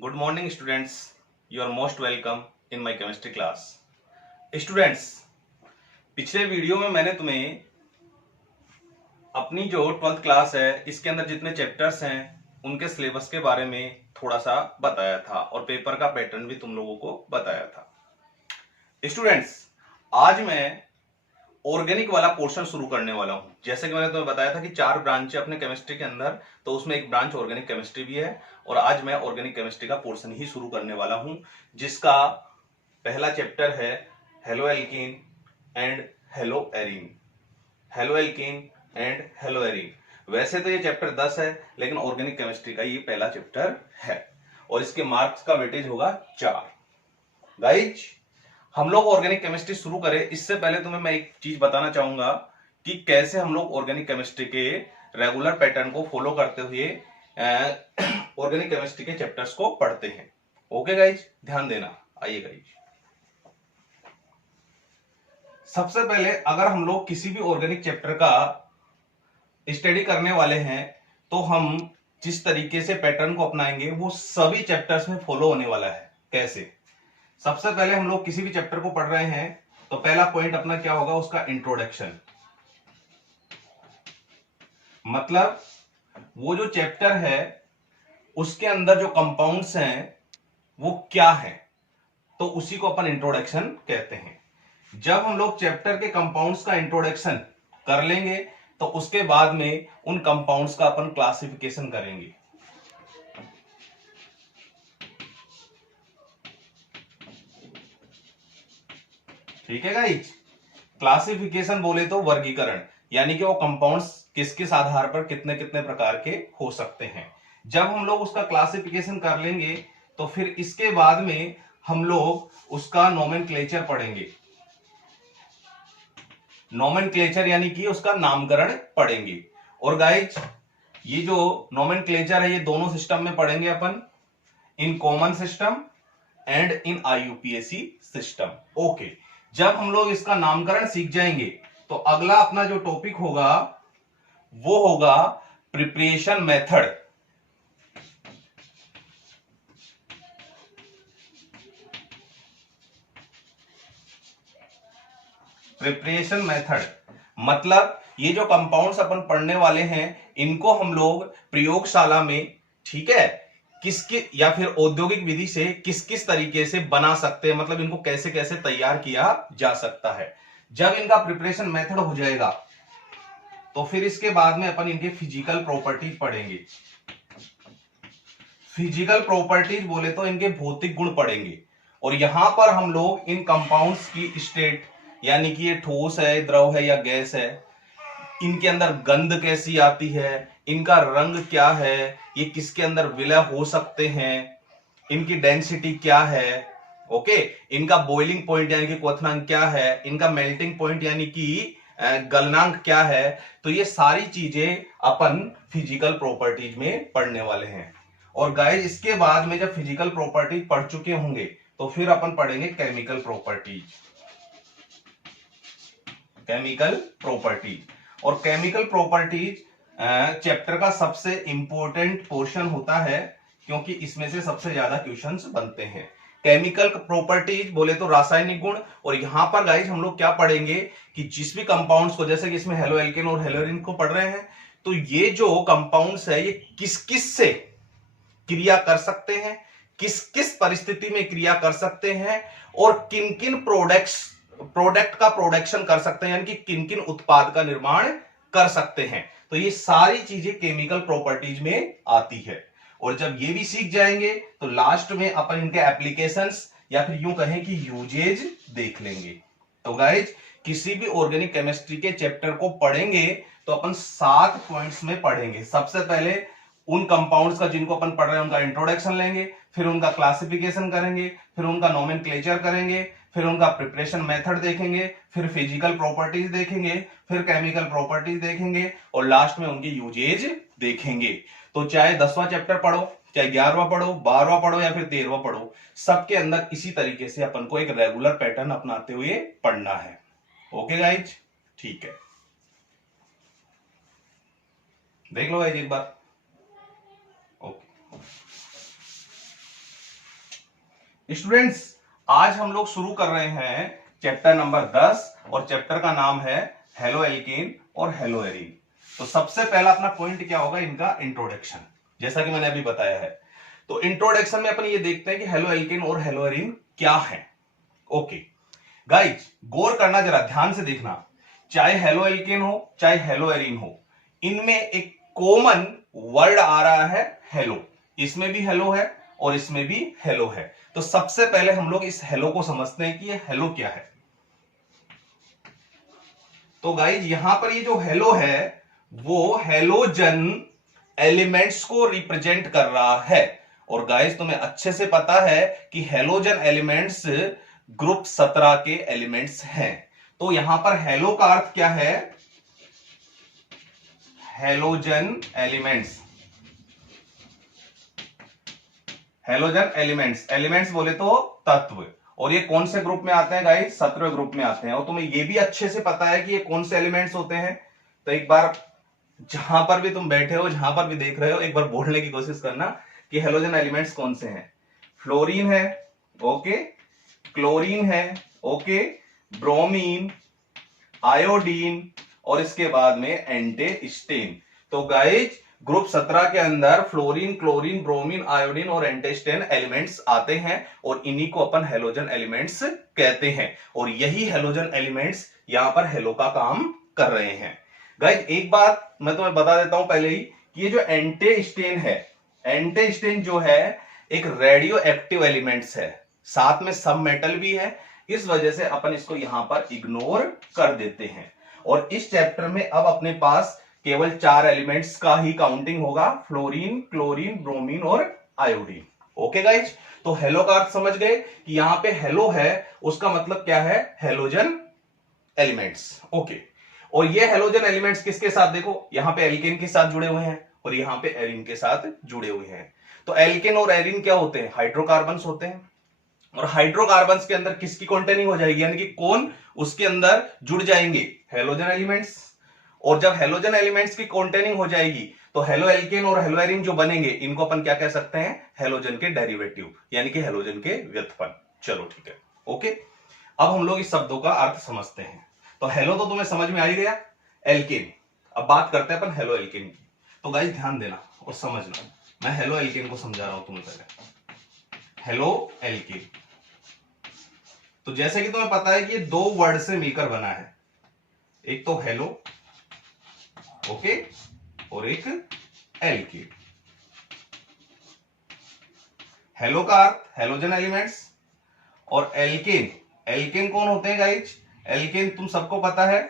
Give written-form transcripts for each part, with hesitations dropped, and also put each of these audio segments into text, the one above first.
Good morning students, you are most welcome in my chemistry class. Students, पिछले video में मैंने तुम्हें अपनी जो 12th क्लास है इसके अंदर जितने चैप्टर्स हैं उनके सिलेबस के बारे में थोड़ा सा बताया था और पेपर का पैटर्न भी तुम लोगों को बताया था। स्टूडेंट्स, आज मैं ऑर्गेनिक वाला पोर्शन शुरू करने वाला हूं। जैसे कि मैंने तुम्हें बताया था कि 4 ब्रांच है अपने केमिस्ट्री के अंदर, तो उसमें एक ब्रांच ऑर्गेनिक केमिस्ट्री भी है और आज मैं ऑर्गेनिक केमिस्ट्री का पोर्शन ही शुरू करने वाला हूं, जिसका पहला चैप्टर है hello alkene and hello arene. Hello alkene and hello arene. वैसे तो ये चैप्टर 10 है, लेकिन ऑर्गेनिक केमिस्ट्री का ये पहला चैप्टर है और इसके मार्क्स का वेटेज होगा 4। गाइज, हम लोग ऑर्गेनिक केमिस्ट्री शुरू करें इससे पहले तुम्हें मैं एक चीज बताना चाहूंगा कि कैसे हम लोग ऑर्गेनिक केमिस्ट्री के रेगुलर पैटर्न को फॉलो करते हुए ऑर्गेनिक केमिस्ट्री के चैप्टर्स को पढ़ते हैं। ओके गाइज, ध्यान देना। आइए गाइज, सबसे पहले अगर हम लोग किसी भी ऑर्गेनिक चैप्टर का स्टडी करने वाले हैं तो हम जिस तरीके से पैटर्न को अपनाएंगे वो सभी चैप्टर्स में फॉलो होने वाला है। कैसे? सबसे पहले हम लोग किसी भी चैप्टर को पढ़ रहे हैं तो पहला पॉइंट अपना क्या होगा, उसका इंट्रोडक्शन। मतलब वो जो चैप्टर है उसके अंदर जो कंपाउंड्स हैं वो क्या है, तो उसी को अपन इंट्रोडक्शन कहते हैं। जब हम लोग चैप्टर के कंपाउंड्स का इंट्रोडक्शन कर लेंगे तो उसके बाद में उन कंपाउंड्स का अपन क्लासिफिकेशन करेंगे। ठीक है गाइस, क्लासिफिकेशन बोले तो वर्गीकरण, यानी कि वो कंपाउंड्स किस किस आधार पर कितने कितने प्रकार के हो सकते हैं। जब हम लोग उसका क्लासिफिकेशन कर लेंगे तो फिर इसके बाद में हम लोग उसका नोमेनक्लेचर पढ़ेंगे। नोमेनक्लेचर यानी कि उसका नामकरण पढ़ेंगे। और गाइज, ये जो नोमेनक्लेचर है ये दोनों सिस्टम में पढ़ेंगे अपन, in common system and in IUPAC system. Okay, जब हम लोग इसका नामकरण सीख जाएंगे तो अगला अपना जो टॉपिक होगा वो होगा प्रिपरेशन मेथड। प्रिपरेशन मेथड मतलब ये जो कंपाउंड्स अपन पढ़ने वाले हैं इनको हम लोग प्रयोगशाला में, ठीक है, किसके या फिर औद्योगिक विधि से किस किस तरीके से बना सकते हैं, मतलब इनको कैसे कैसे तैयार किया जा सकता है। जब इनका प्रिपरेशन मेथड हो जाएगा तो फिर इसके बाद में अपन इनके फिजिकल प्रॉपर्टीज पढ़ेंगे। फिजिकल प्रॉपर्टीज बोले तो इनके भौतिक गुण पढ़ेंगे और यहां पर हम लोग इन कंपाउंड्स की स्टेट, यानी कि ये ठोस है, द्रव है या गैस है, इनके अंदर गंध कैसी आती है, इनका रंग क्या है, ये किसके अंदर विलय हो सकते हैं, इनकी डेंसिटी क्या है, ओके, इनका बॉइलिंग पॉइंट यानी कि क्वथनांक क्या है, इनका मेल्टिंग पॉइंट यानी कि गलनांक क्या है। तो ये सारी चीजें अपन फिजिकल प्रॉपर्टीज में पढ़ने वाले हैं। और गाइस, इसके बाद में जब फिजिकल प्रॉपर्टीज पढ़ चुके होंगे तो फिर अपन पढ़ेंगे केमिकल प्रॉपर्टीज। केमिकल प्रॉपर्टीज और केमिकल प्रॉपर्टीज चैप्टर का सबसे इंपॉर्टेंट पोर्शन होता है क्योंकि इसमें से सबसे ज्यादा क्वेश्चंस बनते हैं। केमिकल प्रॉपर्टीज बोले तो रासायनिक गुण, और यहां पर गाइस हम लोग क्या पढ़ेंगे कि जिस भी कंपाउंड्स को, जैसे कि इसमें हेलो एल्केन और हेलोरिन को पढ़ रहे हैं, तो ये जो कंपाउंड्स है ये किस किस से क्रिया कर सकते हैं, किस किस परिस्थिति में क्रिया कर सकते हैं और किन किन प्रोडक्ट का प्रोडक्शन कर सकते हैं, यानी कि किन किन उत्पाद का निर्माण कर सकते हैं। तो ये सारी चीजें केमिकल प्रॉपर्टीज में आती है। और जब ये भी सीख जाएंगे तो लास्ट में अपन इनके एप्लीकेशंस या फिर यूं कहें कि यूजेज देख लेंगे। तो गाइज, किसी भी ऑर्गेनिक केमिस्ट्री के चैप्टर को पढ़ेंगे तो अपन 7 पॉइंट्स में पढ़ेंगे। सबसे पहले उन कंपाउंड्स का जिनको अपन पढ़ रहे हैं उनका इंट्रोडक्शन लेंगे, फिर उनका क्लासिफिकेशन करेंगे, फिर उनका नोमेनक्लेचर करेंगे, फिर उनका प्रिपरेशन मेथड देखेंगे, फिर फिजिकल प्रॉपर्टीज देखेंगे, फिर केमिकल प्रॉपर्टीज देखेंगे और लास्ट में उनकी यूजेज देखेंगे। तो चाहे 10वां चैप्टर पढ़ो, चाहे 11वां पढ़ो, 12वां पढ़ो या फिर 13वां पढ़ो, सबके अंदर इसी तरीके से अपन को एक रेगुलर पैटर्न अपनाते हुए पढ़ना है। ओके गाइज, ठीक है, देख लो गाइज एक बार। ओके, स्टूडेंट्स, आज हम लोग शुरू कर रहे हैं चैप्टर नंबर 10 और चैप्टर का नाम है हेलो एल्केन और हेलो एरीन। तो सबसे पहला अपना पॉइंट क्या होगा, इनका इंट्रोडक्शन, जैसा कि मैंने अभी बताया है। तो इंट्रोडक्शन में अपन ये देखते हैं कि हेलो एल्केन और हेलो एरीन क्या है। ओके गाइज, गौर करना, जरा ध्यान से देखना, चाहे हेलो एल्केन हो चाहे हेलो एरीन हो, इनमें एक कॉमन वर्ड आ रहा है हेलो। इसमें भी हेलो है और इसमें भी हेलो है। तो सबसे पहले हम लोग इस हेलो को समझते हैं कि ये हेलो क्या है। तो गाइज, यहां पर ये जो हेलो है वो हेलोजन एलिमेंट्स को रिप्रेजेंट कर रहा है। और गाइज, तुम्हें अच्छे से पता है कि हेलोजन एलिमेंट्स ग्रुप 17 के एलिमेंट्स हैं। तो यहां पर हेलो का अर्थ क्या है, halogen elements. Halogen elements, elements बोले तो तत्व। और ये कौन से ग्रुप में आते हैं गाइस, 17वें ग्रुप में आते हैं। और तुम्हें ये भी अच्छे से पता है कि ये कौन से एलिमेंट्स होते हैं। तो एक बार जहां पर भी तुम बैठे हो, जहां पर भी देख रहे हो, एक बार बोलने की कोशिश करना कि हेलोजन एलिमेंट्स कौन से हैं। फ्लोरीन है, ओके, क्लोरीन है, ओके, ब्रोमीन, आयोडीन और इसके बाद में एंटेस्टेन। तो गाइज, ग्रुप 17 के अंदर फ्लोरीन, क्लोरीन, ब्रोमीन, आयोडीन और एंटेस्टेन एलिमेंट्स आते हैं और इन्हीं को अपन हेलोजन एलिमेंट्स कहते हैं। और यही हेलोजन एलिमेंट्स यहां पर हेलो का काम कर रहे हैं। गाइज, एक बात मैं तुम्हें बता देता हूं पहले ही कि ये जो एंटेस्टेन है, एंटेस्टेन जो है एक रेडियो एक्टिव एलिमेंट्स है, साथ में सब मेटल भी है। इस वजह से अपन इसको यहां पर इग्नोर कर देते हैं। और इस चैप्टर में अब अपने पास केवल 4 एलिमेंट्स का ही काउंटिंग होगा, फ्लोरीन, क्लोरीन, ब्रोमीन और आयोडीन। ओके गाइज, तो हेलो का अर्थ समझ गए कि यहां पे हेलो है, उसका मतलब क्या है, हेलोजन एलिमेंट्स। ओके, और ये हेलोजन एलिमेंट्स किसके साथ, देखो यहां पे एल्केन के साथ जुड़े हुए हैं और यहां पे एरीन के साथ जुड़े हुए हैं। तो एल्केन और एरीन क्या होते हैं, हाइड्रोकार्बन्स होते हैं। और हाइड्रोकार्बन्स के अंदर किसकी कॉन्टेनिंग हो जाएगी, यानी कि कौन उसके अंदर जुड़ जाएंगे, हेलोजन एलिमेंट्स। और जब हेलोजन एलिमेंट्स की कॉन्टेनिंग हो जाएगी तो हेलो एल्केन और हेलो एरीन जो बनेंगे, इनको अपन क्या कह सकते हैं, हेलोजन के डेरिवेटिव, यानी कि हेलोजन के व्युत्पन्न। चलो ठीक है, ओके। अब हम लोग इस शब्दों का अर्थ समझते हैं। तो हेलो तो तुम्हें समझ में आ ही गया, एल्केन। अब बात करते हैं अपन हेलो एल्केन की। तो गाइस ध्यान देना और समझना, मैं हेलो एल्केन को समझा रहा हूं तुम्हें पहले। हेलो एल्केन, तो जैसे कि तुम्हें पता है कि ये 2 वर्ड से मिलकर बना है, एक तो हेलो, ओके, और एक एल्केन। हेलो का अर्थ हेलोजन एलिमेंट्स, और एल्केन, एल्केन कौन होते हैं गाइज, एल्केन तुम सबको पता है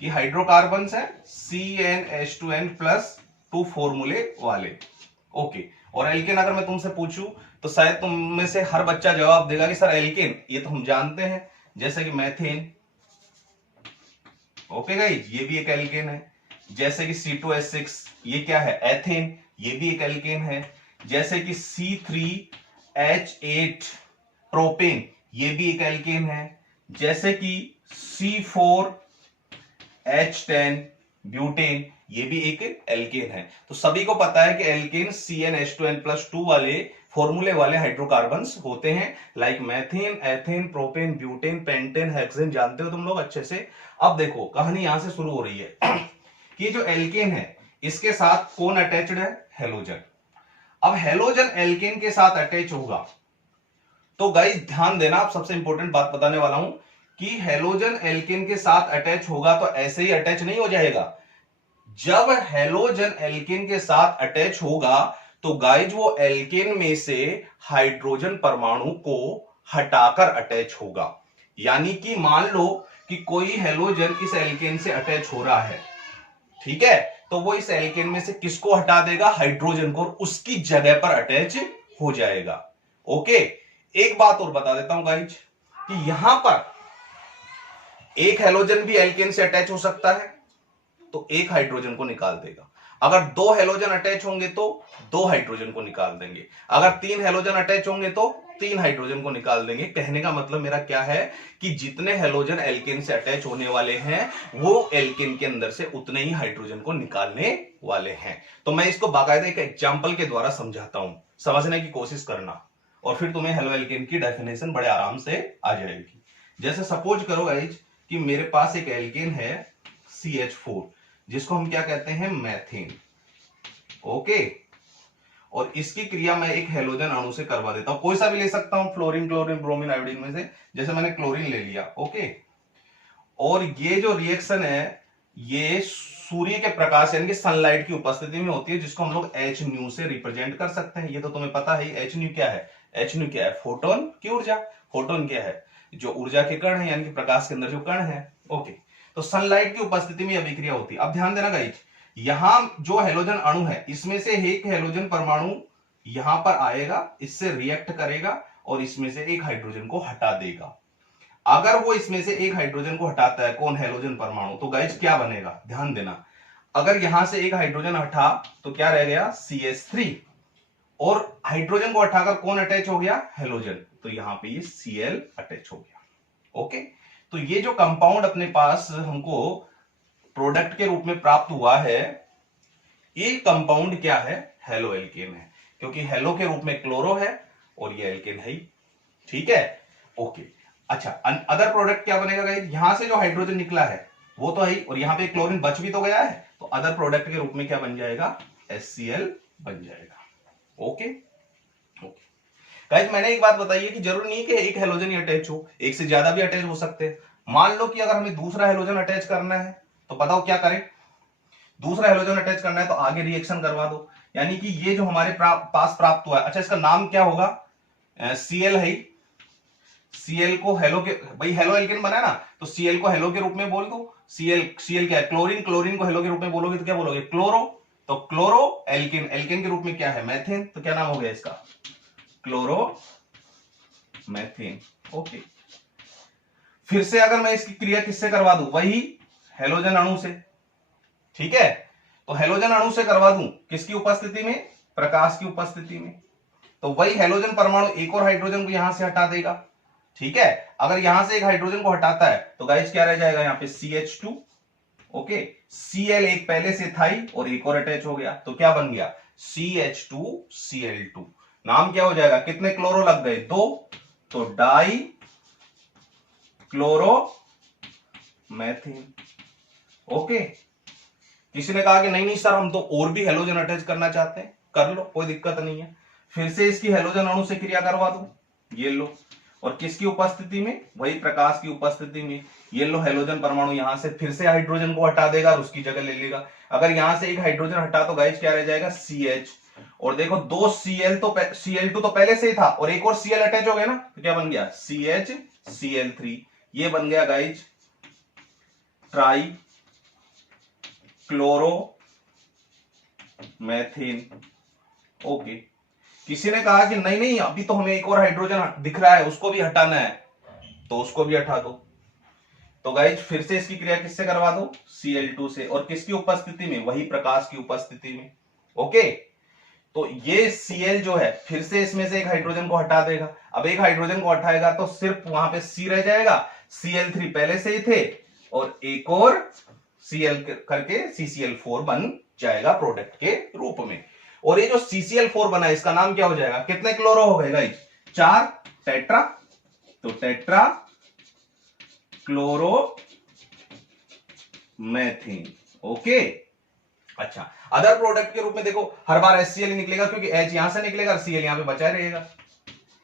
कि हाइड्रोकार्बन्स है, CnH2n प्लस 2 फॉर्मूले वाले। ओके, और एल्केन अगर मैं तुमसे पूछूं तो शायद तुम में से हर बच्चा जवाब देगा कि सर एल्केन ये तो हम जानते हैं, जैसे कि मैथेन। ओके गाइज, ये भी एक एल्केन है। जैसे कि C2H6, ये क्या है, एथेन, ये भी एक एल्केन है। जैसे कि C3H8 प्रोपेन, ये भी एक एल्केन है। जैसे कि C4H10 ब्यूटेन, ये भी एक एल्केन है। तो सभी को पता है कि एल्केन CnH2n+2 वाले फॉर्मूले वाले हाइड्रोकार्बन्स होते हैं, like methane, ethane, propane, butane, pentane, hexane, जानते हो तुम लोग अच्छे से। अब देखो कहानी यहां से शुरू हो रही है कि जो एल्केन है इसके साथ कौन अटैच्ड है, हेलोजन। अब हेलोजन एल्केन के साथ अटैच होगा तो गाइस ध्यान देना, आप सबसे इंपॉर्टेंट बात बताने वाला हूं कि हेलोजन एल्केन के साथ अटैच होगा तो ऐसे ही अटैच नहीं हो जाएगा। जब हेलोजन एल्केन के साथ अटैच होगा तो गाइज वो एल्केन में से हाइड्रोजन परमाणु को हटाकर अटैच होगा। यानी कि मान लो कि कोई हेलोजन इस एल्केन से अटैच हो रहा है, ठीक है, तो वो इस एल्केन में से किसको हटा देगा, हाइड्रोजन को, और उसकी जगह पर अटैच हो जाएगा। ओके, एक बात और बता देता हूं गाइज कि यहां पर एक हेलोजन भी एल्केन से अटैच हो सकता है तो एक हाइड्रोजन को निकाल देगा। अगर 2 हेलोजन अटैच होंगे तो 2 हाइड्रोजन को निकाल देंगे। अगर 3 हेलोजन अटैच होंगे तो 3 हाइड्रोजन को निकाल देंगे। कहने का मतलब मेरा क्या है कि जितने हेलोजन एल्केन से अटैच होने वाले हैं वो एल्केन के अंदर से उतने ही हाइड्रोजन को निकालने वाले हैं। तो मैं इसको बाकायदा एक एग्जांपल के द्वारा समझाता हूं, समझने की कोशिश करना। और फिर तुम्हें हेलो एल्केन की डेफिनेशन बड़े आराम से आ जाएगी। जैसे सपोज करो गाइज कि मेरे पास एक एल्केन है CH4, जिसको हम क्या कहते हैं, मैथेन। ओके, और इसकी क्रिया मैं एक हेलोजन अणु से करवा देता हूं, कोई सा भी ले सकता हूं, फ्लोरीन, क्लोरीन, ब्रोमीन, आयोडीन में से। जैसे मैंने क्लोरीन ले लिया। ओके, और ये जो रिएक्शन है ये सूर्य के प्रकाश यानी कि सनलाइट की उपस्थिति में होती है, जिसको हम लोग एच न्यू से रिप्रेजेंट कर सकते हैं। ये तो तुम्हें पता है। एच न्यू क्या है? एच न्यू क्या है? फोटोन की ऊर्जा। फोटोन क्या है? जो ऊर्जा के कण है, यानी कि प्रकाश के अंदर जो कण है। ओके, तो सनलाइट की उपस्थिति में अभिक्रिया होती है। अब ध्यान देना गाइज, यहां जो हेलोजन अणु है इसमें से एक हेलोजन परमाणु यहां पर आएगा, इससे रिएक्ट करेगा और इसमें से एक हाइड्रोजन को हटा देगा। अगर वो इसमें से एक हाइड्रोजन को हटाता है, कौन? हेलोजन परमाणु, तो गाइज क्या बनेगा? ध्यान देना, अगर यहां से एक हाइड्रोजन हटा तो क्या रह गया? CH3, और हाइड्रोजन को हटाकर कौन अटैच हो गया? हेलोजन, तो यहां पे ये Cl अटैच हो गया। ओके, तो ये जो कंपाउंड अपने पास हमको प्रोडक्ट के रूप में प्राप्त हुआ है, ये कंपाउंड क्या है? हेलो एल्केन है, क्योंकि हेलो के रूप में क्लोरो है और ये एल्केन है। ठीक है, ओके। अच्छा, अदर प्रोडक्ट क्या बनेगा गाइस? यहां से जो हाइड्रोजन निकला है वो तो है, और यहां पे क्लोरीन बच भी तो गया है, तो अदर प्रोडक्ट के रूप में क्या बन जाएगा? HCl बन जाएगा। ओके, ओके गाइस, मैंने एक बात बताई है कि जरूरी नहीं कि एक हेलोजन ही अटैच हो, एक से ज्यादा भी अटैच हो सकते हैं। मान लो कि अगर हमें दूसरा हेलोजन अटैच करना है तो बताओ क्या करें? दूसरा हेलोजन अटैच करना है तो आगे रिएक्शन करवा दो, यानी कि ये जो हमारे पास प्राप्त हुआ है, अच्छा इसका नाम क्या होगा? Cl है। Cl को हेलो के, भाई हेलो एल्केन बना है ना, तो Cl को हेलो के रूप में बोल दो। Cl क्या है? क्लोरीन। क्लोरीन को हेलो के रूप में बोलोगे तो क्या बोलोगे? क्लोरो। तो क्लोरो एल्केन, एल्केन के रूप में क्या है? मैथेन, तो क्या नाम हो गया इसका? Chloro methane. ओके, फिर से अगर मैं इसकी क्रिया किससे करवा दूं? वही हेलोजन अणु से। ठीक है, तो हेलोजन अणु से करवा दूं, किसकी उपस्थिति में? प्रकाश की उपस्थिति में। तो वही हेलोजन परमाणु एक और हाइड्रोजन को यहां से हटा देगा। ठीक है, अगर यहां से एक हाइड्रोजन को हटाता है तो गाइस क्या रह जाएगा? यहां पे CH2। ओके, Cl एक पहले से था ही और एक और अटैच हो गया, तो क्या बन गया? CH2Cl2। नाम क्या हो जाएगा? कितने क्लोरो लग गए? 2, तो डाई क्लोरो मैथेन। ओके, किसी ने कहा कि नहीं नहीं सर, हम तो और भी हेलोजन अटैच करना चाहते हैं, कर लो, कोई दिक्कत नहीं है। फिर से इसकी हेलोजन अणु से क्रिया करवा दो, ये लो, और किसकी उपस्थिति में? वही प्रकाश की उपस्थिति में। ये लो, हेलोजन परमाणु यहां से फिर से हाइड्रोजन को हटा देगा और उसकी जगह ले लेगा। अगर यहां से एक हाइड्रोजन हटा तो गाइस क्या रह जाएगा? CH, और देखो 2 Cl तो Cl2 तो पहले से ही था और एक और Cl अटैच हो गया ना, तो क्या बन गया? CH Cl3। ये बन गया guys try chloro methane. Okay, किसी ने कहा कि नहीं नहीं अभी तो हमें एक और हाइड्रोजन दिख रहा है, उसको भी हटाना है, तो उसको भी हटा दो। तो गाइज फिर से इसकी क्रिया किससे करवा दो? Cl2 से, और किसकी उपस्थिति में? वही प्रकाश की उपस्थिति में। ओके, तो ये Cl जो है फिर से इसमें से एक हाइड्रोजन को हटा देगा। अब एक हाइड्रोजन को हटाएगा तो सिर्फ वहां पे C रह जाएगा, Cl3 पहले से ही थे, और एक और Cl करके CCl4 बन जाएगा प्रोडक्ट के रूप में। और ये जो CCl4 बना है इसका नाम क्या हो जाएगा? कितने क्लोरो हो गए गाइज? 4, टेट्रा, तो टेट्रा क्लोरो मैथेन। ओके, अच्छा, अदर प्रोडक्ट के रूप में देखो हर बार HCl ही निकलेगा, क्योंकि H यहां से निकलेगा, Cl यहां पे बचा रहेगा।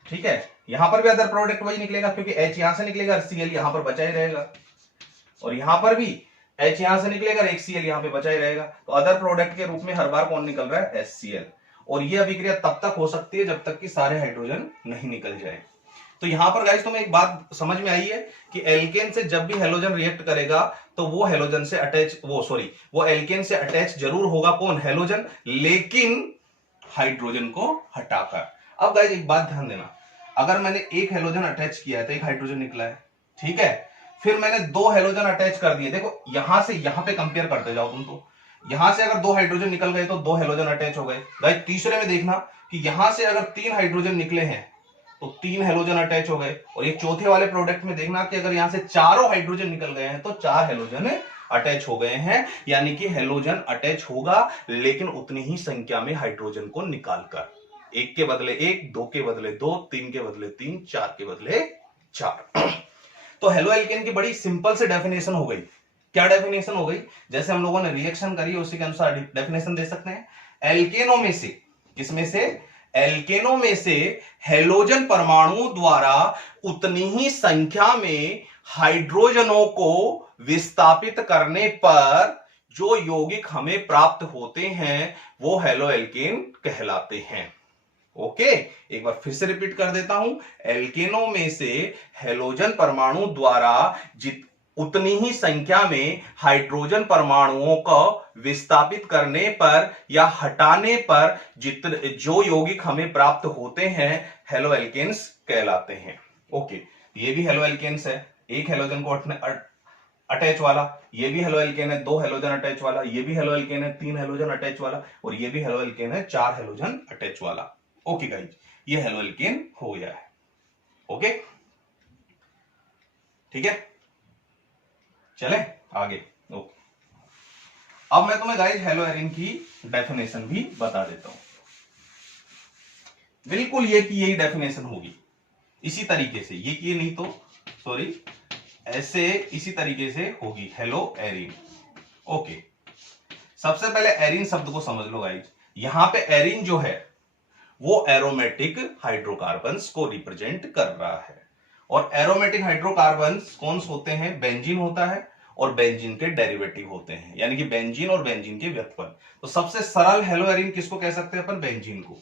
ठीक है, यहां पर भी अदर प्रोडक्ट वही निकलेगा, क्योंकि H यहां से निकलेगा, Cl यहां पर बचा ही रहेगा, और यहां पर भी H यहां से निकलेगा, एक Cl यहां पे बचा ही रहेगा। तो अदर प्रोडक्ट के रूप में हर बार कौन निकल रहा है? HCl। और ये अभिक्रिया तब तक हो सकती है जब तक कि सारे हाइड्रोजन नहीं निकल जाए। तो यहां पर गाइस तुम्हें एक बात समझ में आई है कि एल्केन से जब भी हेलोजन रिएक्ट करेगा तो वो हेलोजन से अटैच, वो एल्केन से अटैच जरूर होगा, कौन? हेलोजन, लेकिन हाइड्रोजन को हटाकर। अब गाइस एक बात ध्यान देना, अगर मैंने एक हेलोजन अटैच किया है तो एक हाइड्रोजन निकला है, ठीक है, फिर मैंने 2 हेलोजन अटैच कर दिए, देखो यहां से यहां पे कंपेयर करते जाओ तुम, तो यहां से अगर 2 हाइड्रोजन निकल गए तो 2 हेलोजन अटैच हो गए। गाइस तीसरे में देखना कि यहां से अगर 3 हाइड्रोजन निकले हैं तो 3 हेलोजन अटैच हो गए, और ये चौथे वाले प्रोडक्ट में देखना कि अगर यहां से चारों हाइड्रोजन निकल गए हैं तो 4 हेलोजन अटैच हो गए हैं, यानी कि हेलोजन अटैच होगा लेकिन उतनी ही संख्या में हाइड्रोजन को निकालकर। एक के बदले एक, दो के बदले दो, तीन के बदले तीन, चार के बदले चार। तो हेलो एल्केन की बड़ी सिंपल से डेफिनेशन हो गई। क्या डेफिनेशन हो गई? जैसे हम लोगों ने रिएक्शन करी उसी के अनुसार डेफिनेशन दे सकते हैं। एल्केनों में से, किसमें से? एल्केनों में से हेलोजन परमाणु द्वारा उतनी ही संख्या में हाइड्रोजनों को विस्थापित करने पर जो यौगिक हमें प्राप्त होते हैं वो हेलो एल्केन कहलाते हैं। ओके, एक बार फिर से रिपीट कर देता हूं। एल्केनों में से हेलोजन परमाणु द्वारा उतनी ही संख्या में हाइड्रोजन परमाणुओं को विस्थापित करने पर या हटाने पर जो यौगिक हमें प्राप्त होते हैं हेलो एल्केन्स कहलाते हैं। ओके, ये भी हेलो एल्केन्स है, एक हेलोजन को अटैच वाला, ये भी हेलो एल्केन है, दो हेलोजन अटैच वाला, ये भी हेलो एल्केन है, तीन हेलोजन अटैच वाला, और ये भी हेलो एल्केन है, चार हेलोजन अटैच वाला। ओके गाइस, ये हेलो एल्केन हो गया है। ओके, ठीक है, चले आगे। ओके, अब मैं तुम्हें गाइस हेलो एरिन की डेफिनेशन भी बता देता हूं। बिल्कुल ये की यही डेफिनेशन होगी, इसी तरीके से, ये की नहीं तो सॉरी, ऐसे इसी तरीके से होगी हेलो एरिन। ओके, सबसे पहले एरिन शब्द को समझ लो गाइस। यहां पे एरिन जो है वो एरोमेटिक हाइड्रोकार्बन्स को रिप्रेजेंट कर रहा है, और एरोमेटिक हाइड्रोकार्बन्स कौन से होते हैं? बेंजीन होता है और बेंजीन के डेरिवेटिव होते हैं, यानी कि बेंजीन और बेंजीन के व्युत्पन्न। तो सबसे सरल हेलो एरिन किसको कह सकते हैं अपन? बेंजीन को,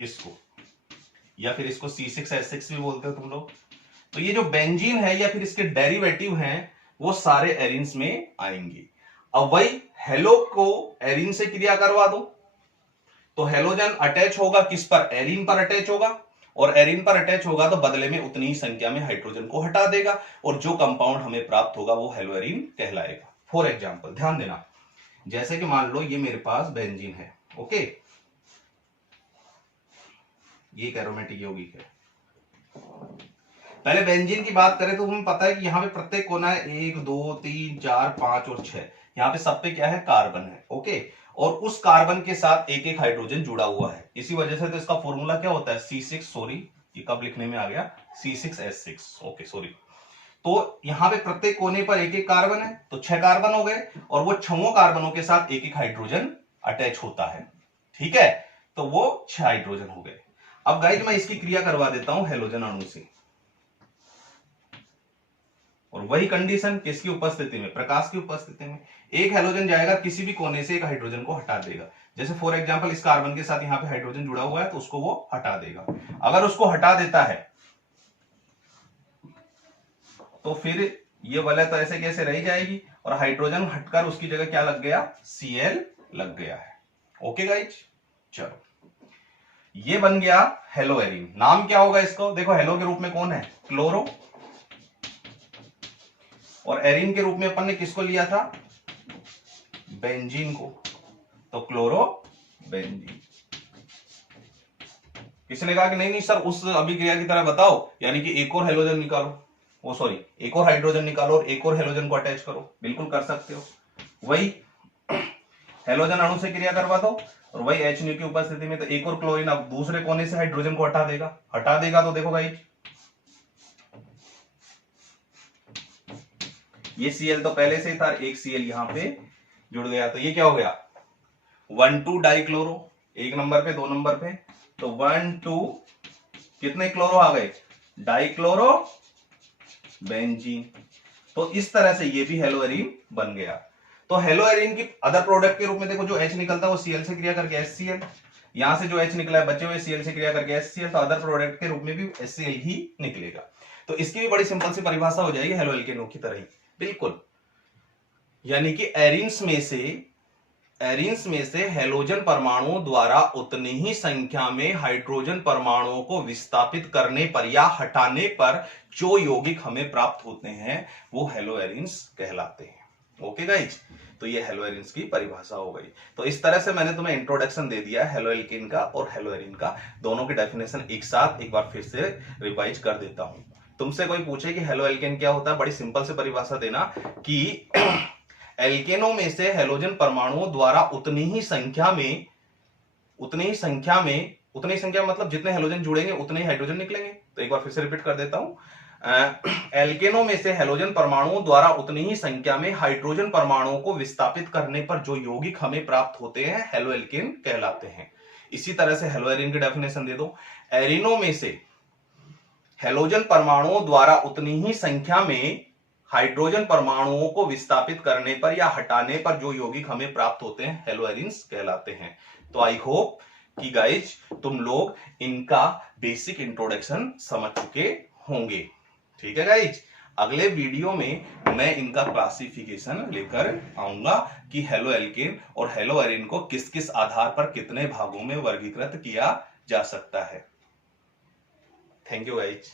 इसको, या फिर इसको C6H6 भी बोलते हो तुम लोग। तो ये जो बेंजीन है या फिर इसके डेरिवेटिव हैं वो सारे एरिन्स में आएंगे। अब वही हेलो को एरिन से क्रिया करवा दो तो हेलोजन अटैच होगा किस पर? एरिन पर अटैच होगा, और एरिन पर अटैच होगा तो बदले में उतनी ही संख्या में हाइड्रोजन को हटा देगा, और जो कंपाउंड हमें प्राप्त होगा वो हेलो एरिन कहलाएगा। फॉर एग्जांपल ध्यान देना, जैसे कि मान लो ये मेरे पास बेंजीन है। ओके, ये एक एरोमेटिक यौगिक है। पहले बेंजीन की बात करें तो हमें पता है कि यहां पे प्रत्येक कोना है 1 2 3 4 5 और 6, यहां पे सब पे क्या है? कार्बन है। ओके, और उस कार्बन के साथ एक एक हाइड्रोजन जुड़ा हुआ है, इसी वजह से तो इसका फॉर्मूला क्या होता है? C6, सॉरी ये कब लिखने में आ गया? C6H6। ओके सॉरी, तो यहां पे प्रत्येक कोने पर एक एक कार्बन है, तो 6 कार्बन हो गए, और वो 6 कार्बनों के साथ एक एक हाइड्रोजन अटैच होता है। ठीक है, तो वो 6 हाइड्रोजन हो गए। अब गाइस मैं इसकी क्रिया करवा देता हूं हेलोजन अणु से, और वही कंडीशन किसकी उपस्थिति में? प्रकाश की उपस्थिति में। एक हेलोजन जाएगा किसी भी कोने से एक हाइड्रोजन को हटा देगा। जैसे फॉर एग्जांपल इस कार्बन के साथ यहां पे हाइड्रोजन जुड़ा हुआ है तो उसको वो हटा देगा। अगर उसको हटा देता है तो फिर ये वलय तो ऐसे कैसे रह जाएगी, और हाइड्रोजन हटकर उसकी जगह क्या लग गया? Cl लग गया है। ओके गाइज, चलो ये बन गया हेलो एरिन। नाम क्या होगा इसको? देखो हेलो के रूप में कौन है? क्लोरो, और एरिन के रूप में अपन ने किसको लिया था? बेंजीन को, तो क्लोरो बेंजीन। किसने कहा कि नहीं नहीं सर उस अभिक्रिया की तरह बताओ, यानी कि एक और हेलोजन निकालो, वो सॉरी एक और हाइड्रोजन निकालो और एक और हेलोजन को अटैच करो। बिल्कुल कर सकते हो, वही हेलोजन अणु से क्रिया करवा दो, और वही HNO की उपस्थिति में तो एक और क्लोरीन अब दूसरे कोने से हाइड्रोजन को हटा देगा। तो देखो भाई ये Cl तो पहले से ही था, एक Cl यहां पे जुड़ गया, तो ये क्या हो गया? 1,2 डाइक्लोरो, एक नंबर पे, दो नंबर पे, तो 1,2 कितने क्लोरो आ गए? Dichloro benzene. तो इस तरह से ये भी हेलो एरिन बन गया। तो हेलो एरिन की अदर प्रोडक्ट के रूप में देखो जो H निकलता है वो Cl से क्रिया करके HCl, यहां से जो H निकला है बचे हुए Cl से क्रिया करके HCl, तो अदर प्रोडक्ट के रूप में भी HCl ही निकलेगा। तो इसकी भी बड़ी सिंपल सी परिभाषा हो जाएगी हेलो एल्केनो की तरह ही, बिल्कुल। यानी कि एरिन्स में से हेलोजन परमाणुओं द्वारा उतनी ही संख्या में हाइड्रोजन परमाणुओं को विस्थापित करने पर या हटाने पर जो यौगिक हमें प्राप्त होते हैं वो हेलो एरिन्स कहलाते हैं। ओके गाइज, तो ये हेलो एरिन्स की परिभाषा हो गई। तो इस तरह से मैंने तुम्हें इंट्रोडक्शन दे दिया हेलो एल्केन का और हेलो एरिन का, दोनों की डेफिनेशन एक साथ एक बार फिर से रिवाइज कर देता हूं। तुमसे कोई पूछे कि हेलो एल्केन क्या होता है, बड़ी सिंपल से परिभाषा देना कि एल्केनों में से हेलोजन परमाणुओं द्वारा उतनी ही संख्या में उतनी ही संख्या मतलब जितने हेलोजन जुड़ेंगे उतने ही हाइड्रोजन निकलेंगे। तो एक बार फिर से रिपीट कर देता हूं, एल्केनों में से हेलोजन परमाणुओं द्वारा उतनी ही संख्या में हाइड्रोजन परमाणुओं को विस्थापित करने पर जो यौगिक हमें प्राप्त होते हैं हेलोएल्केन कहलाते हैं। इसी तरह से हेलोएरिन की डेफिनेशन दे दो, एरिनो में से हेलोजन परमाणुओं द्वारा उतनी ही संख्या में हाइड्रोजन परमाणुओं को विस्थापित करने पर या हटाने पर जो यौगिक हमें प्राप्त होते हैं हेलोएरिन्स कहलाते हैं। तो आई होप कि गाइज तुम लोग इनका बेसिक इंट्रोडक्शन समझ चुके होंगे। ठीक है गाइज, अगले वीडियो में मैं इनका क्लासिफिकेशन लेकर आऊंगा कि हेलोएल्केन और हेलोएरिन को किस किस आधार पर कितने भागों में वर्गीकृत किया जा सकता है। Thank you guys.